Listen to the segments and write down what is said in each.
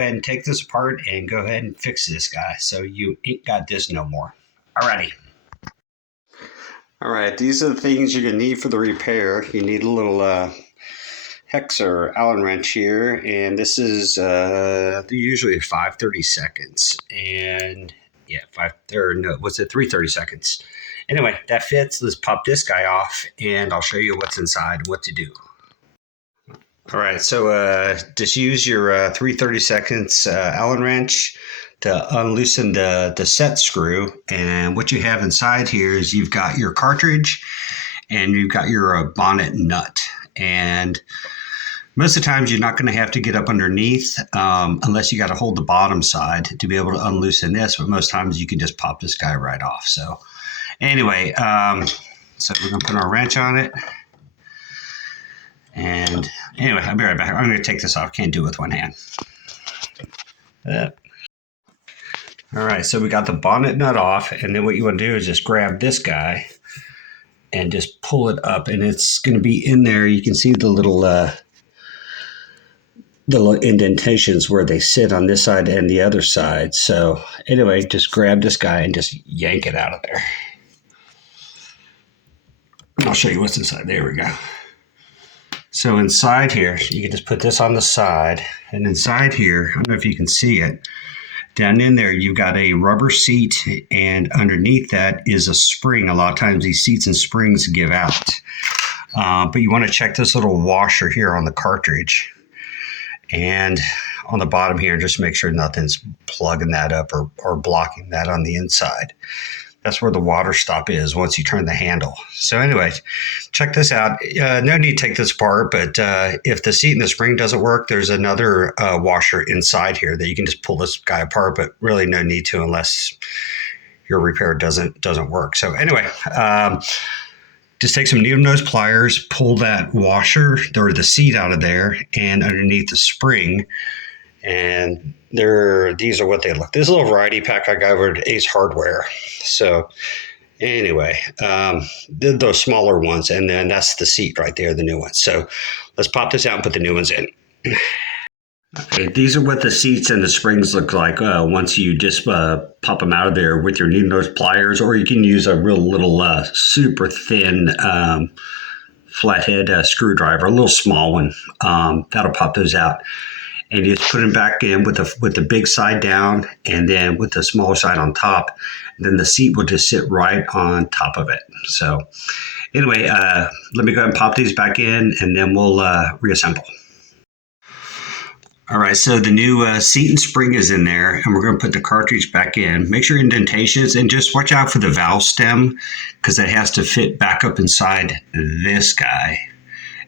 ahead and take this apart and go ahead and fix this guy so you ain't got this no more. Alrighty. Alright, these are the things you're going to need for the repair. You need a little hex or Allen wrench here, and this is usually 5/32, and yeah, 3/32. Anyway, that fits. Let's pop this guy off, and I'll show you what's inside and what to do. All right, so just use your 3/32 Allen wrench to unloosen the set screw, and what you have inside here is you've got your cartridge and you've got your bonnet nut, and most of the times you're not going to have to get up underneath unless you got to hold the bottom side to be able to unloosen this, but most times you can just pop this guy right off. So anyway, so we're going to put our wrench on it. And anyway, I'll be right back. I'm going to take this off. Can't do it with one hand. All right, so we got the bonnet nut off, and then what you want to do is just grab this guy and just pull it up, and it's going to be in there. You can see the little indentations where they sit on this side and the other side. So anyway, just grab this guy and just yank it out of there. I'll show you what's inside. There we go. So inside here, you can just put this on the side, and inside here, I don't know if you can see it, down in there, you've got a rubber seat, and underneath that is a spring. A lot of times these seats and springs give out. But you want to check this little washer here on the cartridge. And on the bottom here, just make sure nothing's plugging that up or blocking that on the inside. That's where the water stop is once you turn the handle. So anyway, check this out. No need to take this apart, but if the seat and the spring doesn't work, there's another washer inside here that you can just pull this guy apart, but really no need to unless your repair doesn't work. So anyway, just take some needle nose pliers, pull that washer or the seat out of there and underneath the spring. And these are what they look. This is a little variety pack I got over at Ace Hardware. So anyway, those smaller ones, and then that's the seat right there, the new one. So let's pop this out and put the new ones in. Okay, these are what the seats and the springs look like once you just pop them out of there with your needle nose pliers, or you can use a real little super thin flathead screwdriver, a little small one. That'll pop those out. And you just put them back in with the big side down, and then with the smaller side on top. And then the seat will just sit right on top of it. So anyway, let me go ahead and pop these back in, and then we'll reassemble. All right, so the new seat and spring is in there, and we're going to put the cartridge back in. Make sure indentations, and just watch out for the valve stem, because it has to fit back up inside this guy.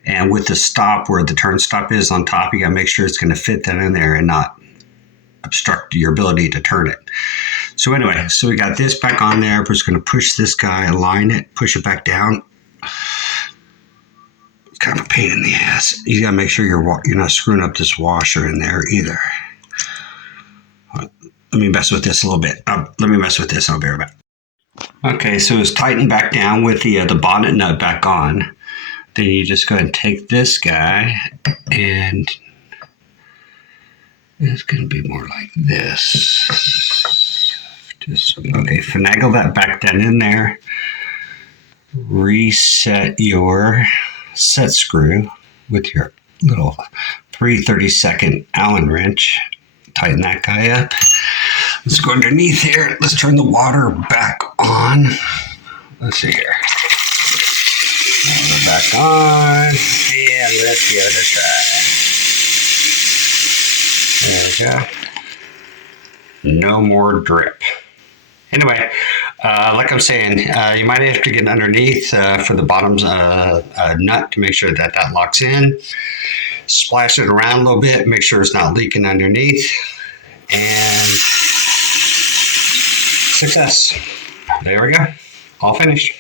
And with the stop where the turn stop is on top, you got to make sure it's going to fit that in there and not obstruct your ability to turn it. So anyway, so we got this back on there. We're just going to push this guy, align it, push it back down. It's kind of a pain in the ass. You got to make sure you're not screwing up this washer in there either. Let me mess with this a little bit. Let me mess with this and I'll be right back. Okay, so it's tightened back down with the bonnet nut back on. Then you just go ahead and take this guy, and it's going to be more like this. Just, okay, finagle that back down in there. Reset your set screw with your little 3/32 Allen wrench. Tighten that guy up. Let's go underneath here. Let's turn the water back on. Let's see here. Water back on, and let's give it a try. There we go. No more drip. Anyway, like I'm saying, you might have to get underneath for the bottom's nut to make sure that locks in. Splash it around a little bit, make sure it's not leaking underneath, and success. There we go. All finished.